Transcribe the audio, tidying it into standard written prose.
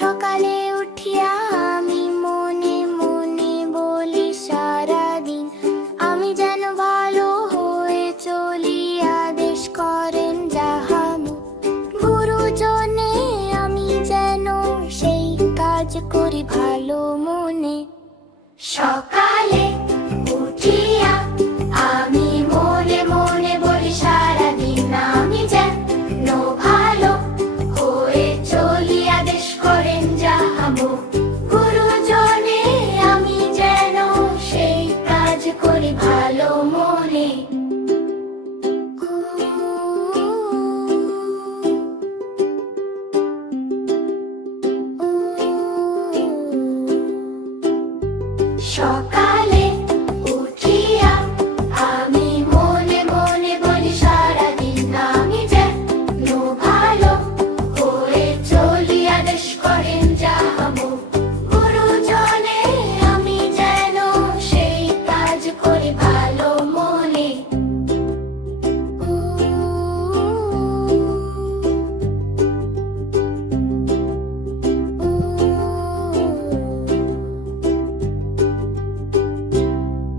সকালে উঠিয়া আমি মনে মনে বলি সারাদিন আমি যেন ভালো হয়ে চলি, আদেশ করেন যাহামু গুরুজনে, আমি যেন সেই কাজ করি ভালো মনে। সকালে উঠিয়া আমি মনে মনে বলি সারাদিন আমি যেন ভালো হয়ে চলি, আদেশ করেন যাহামু গুরুজনে, আমি যেন সেই কাজ করি ভালো মনে। সকালে